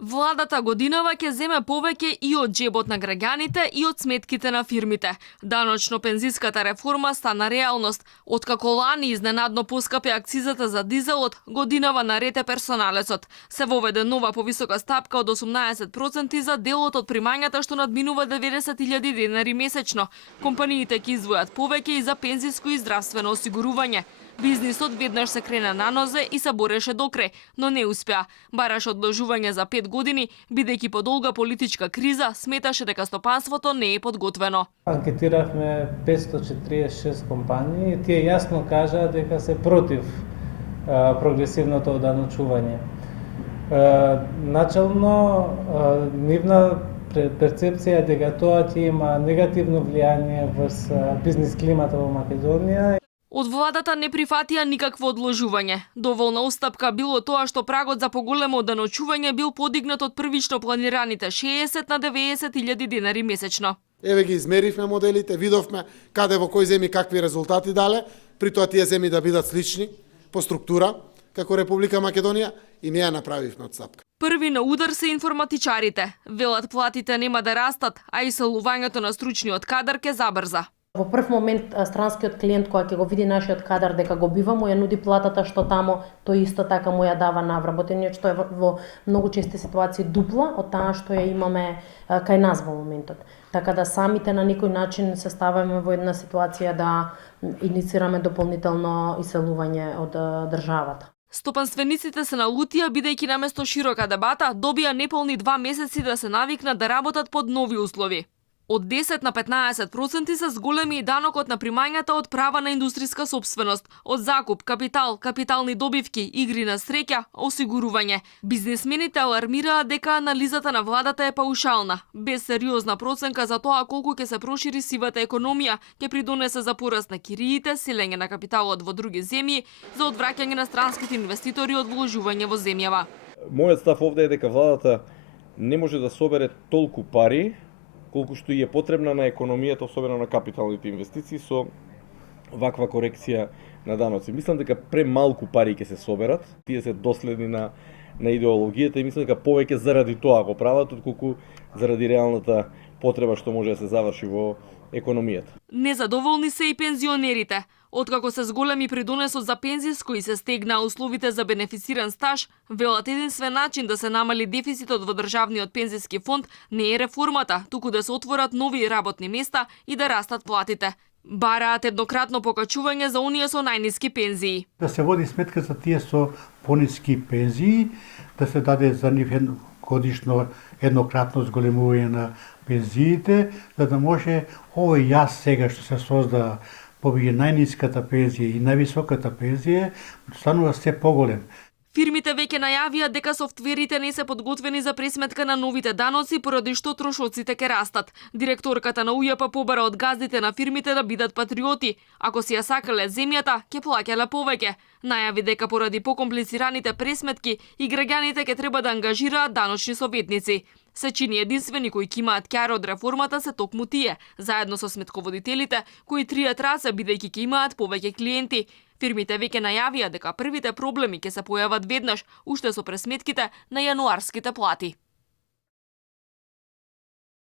Владата годинава ќе земе повеќе и од џебот на граѓаните и од сметките на фирмите. Даночно-пензиската реформа стана реалност. Откако лани изненадно поскапе акцизата за дизелот, годинава наред е персоналецот. Се воведе нова повисока стапка од 18% за делот од примањата што надминува 90.000 денари месечно. Компаниите ќе издвојат повеќе и за пензиско и здравствено осигурување. Бизнисот веднаш се крена на нозе и се бореше докрај, но не успеа. Бараше одложување за 5 години, бидејќи по долга политичка криза сметаше дека стопанството не е подготвено. Анкетиравме 546 компании и тие јасно кажаа дека се против прогресивното оданочување. Начално нивна перцепција е дека тоа ќе има негативно влијание врз бизнис климата во Македонија. Од владата не прифатија никакво одложување. Доволна устапка било тоа што прагот за поголемо оданочување бил подигнат од првично планираните 60 на 90.000 денари месечно. Еве ги измеривме моделите, видовме каде во кој земји какви резултати дале, при тоа тие земји да бидат слични по структура како Република Македонија и ние ја направивме отстапка. Први на удар се информатичарите. Велат платите нема да растат, а иселувањето на стручниот кадар ќе забрза. Во прв момент странскиот клиент кој ќе го види нашиот кадар дека го бива, му ја нуди платата што тамо тој исто така му ја дава на вработениот, што е во многу чести ситуации дупла од таа што ја имаме кај нас во моментот. Така да самите на некој начин се ставаме во една ситуација да иницираме дополнително иселување од државата. Стопанствениците се налутија бидејќи наместо широка дебата добија неполни 2 месеци да се навикнат да работат под нови услови. Од 10 на 15% се зголеми и данокот на примањата од права на индустријска сопственост, од закуп, капитал, капитални добивки, игри на среќа, осигурување. Бизнисмените алармираат дека анализата на владата е паушална, без сериозна проценка за тоа колку ќе се прошири сивата економија, ќе придонесе за пораст на кириите, селење на капиталот во други земји, за одвраќање на странските инвеститори од вложување во земјава. Мојот став овде е дека владата не може да собере толку пари колку што и е потребна на економијата, особено на капиталните инвестиции, со ваква корекција на даноци. Мислам дека премалку пари ќе се соберат, тие се доследни на идеологијата и мислам дека повеќе заради тоа го прават, отколку заради реалната потреба што може да се заврши во економијата. Незадоволни се и пензионерите. Откако се зголеми придонесот за пензиско и се стегнаа условите за бенефициран стаж, велат единствен начин да се намали дефицитот во државниот пензиски фонд не е реформата, туку да се отворат нови работни места и да растат платите. Бараат еднократно покачување за оние со најниски пензии. Да се води сметка за тие со пониски пензии, да се даде за нив годишно еднократно зголемување на пензиите, за да може овој јас сега што се создава помеѓу најниската пензија и највисоката пензија, станува се поголем. Фирмите веќе најавија дека софтверите не се подготвени за пресметка на новите даноци, поради што трошоците ќе растат. Директорката на УЈП побара од газдите на фирмите да бидат патриоти. Ако си ја сакале земјата, ќе плаќале повеќе. Најави дека поради покомплицираните пресметки и граѓаните ќе треба да ангажираат даночни советници. Се чини единствени кои ќе имаат ќар од реформата се токму тие, заедно со сметководителите, кои тријат раце бидејќи ќе имаат повеќе клиенти. Фирмите веќе најавија дека првите проблеми ќе се појават веднаш, уште со пресметките на јануарските плати.